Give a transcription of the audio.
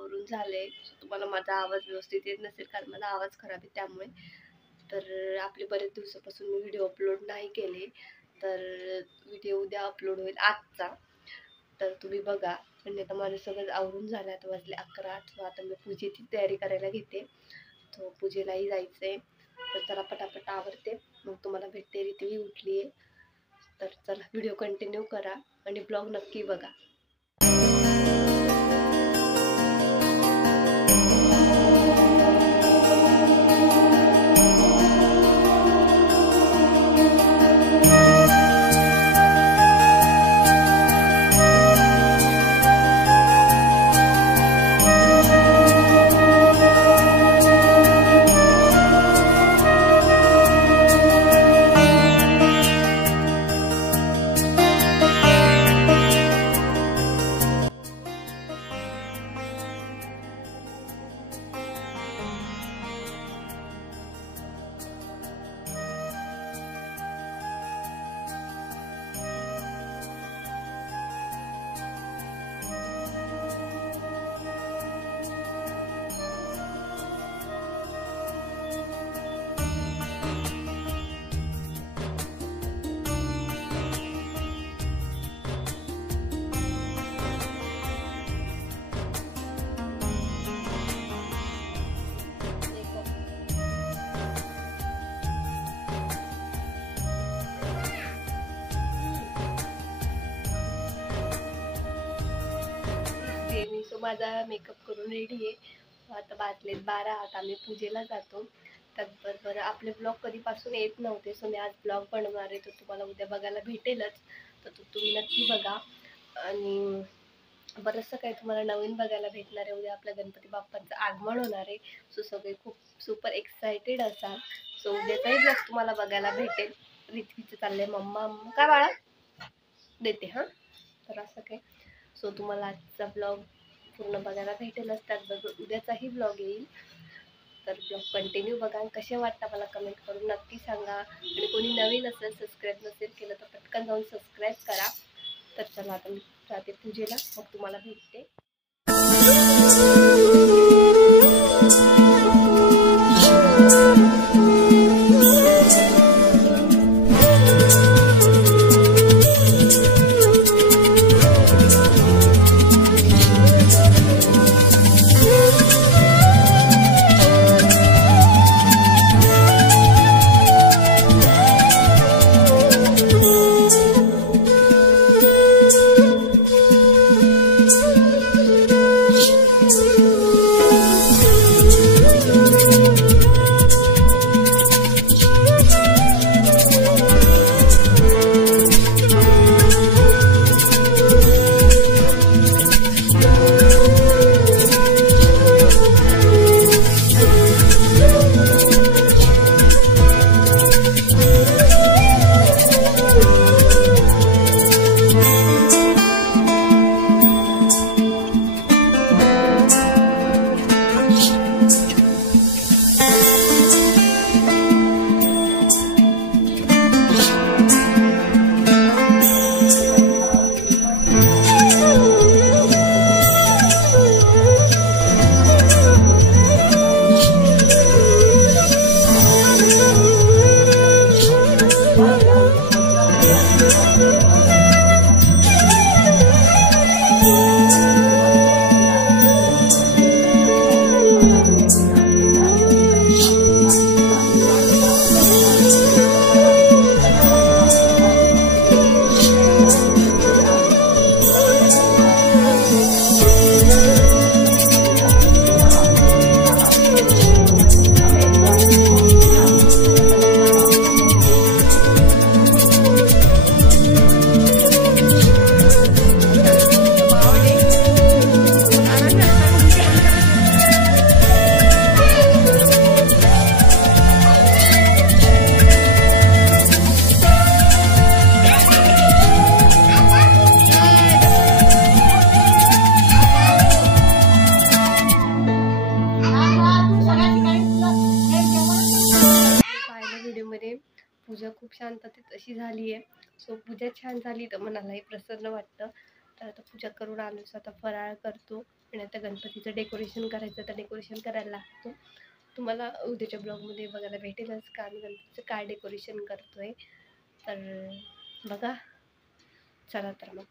आवरून झाले. तुम्हाला माझा आवाज व्यवस्थित येत नसेल कारण मला आवाज खराब आहे त्यामुळे. तर आपले बरेच दिवसापासून मी व्हिडिओ अपलोड नाही केले, तर व्हिडिओ उद्या अपलोड होईल आजचा. तर तुम्ही बघा. आणि आता माझं सगळं आवरून झालं. आता वाजले 11. तर आता मी पूजेची तयारी करायला घेते. तो पूजेलाही जायचंय, तर चला पटापट आवरते, मग तुम्हाला भेटते. रीती उठली आहे, तर चला व्हिडिओ कंटिन्यू करा आणि ब्लॉग नक्की बघा. मी माझा मेकअप करून रेडी आहे. आता वाजले 12. आता आम्ही पूजेला जातो. त्याचबरोबर आपले ब्लॉग कधीपासून येत नव्हते, सो मी आज ब्लॉग बनवणार आहे. तर तुम्हाला उद्या बघायला भेटेलच, तर तुम्ही नक्की बघा. आणि बरंचसं काही तुम्हाला नवीन बघायला भेटणार आहे. उद्या आपल्या गणपती बाप्पांचं आगमन होणार आहे, सो सगळे खूप सुपर एक्सायटेड असाल. सो उद्याचाही ब्लॉग तुम्हाला बघायला भेटेल. रित्वीचं चाललंय मम्मा काय बाळा देते हां. तर असं काय, सो तुम्हाला आजचा ब्लॉग पूर्ण बघायला भेटेलच. त्याचबरोबर उद्याचाही ब्लॉग येईल. तर ब्लॉग कंटिन्यू बघा. आणि कसे वाटतं मला कमेंट करून नक्की सांगा. आणि कोणी नवीन असेल, सबस्क्राईब नसेल केलं, तर पटकन जाऊन सबस्क्राईब करा. तर चला आता मी जाते पूजेला, मग तुम्हाला भेटते. पूजा खूप शांततेत अशी झाली आहे. सो पूजा छान झाली तर मनालाही प्रसन्न वाटतं. तर आता पूजा करून आलो, आता फराळ करतो आणि आता गणपतीचं डेकोरेशन करायचं तर डेकोरेशन करायला लागतो. तुम्हाला उद्याच्या ब्लॉगमध्ये बघायला भेटेलच का आम्ही गणपतीचं काय डेकोरेशन करतोय. तर बघा, चला तर मग.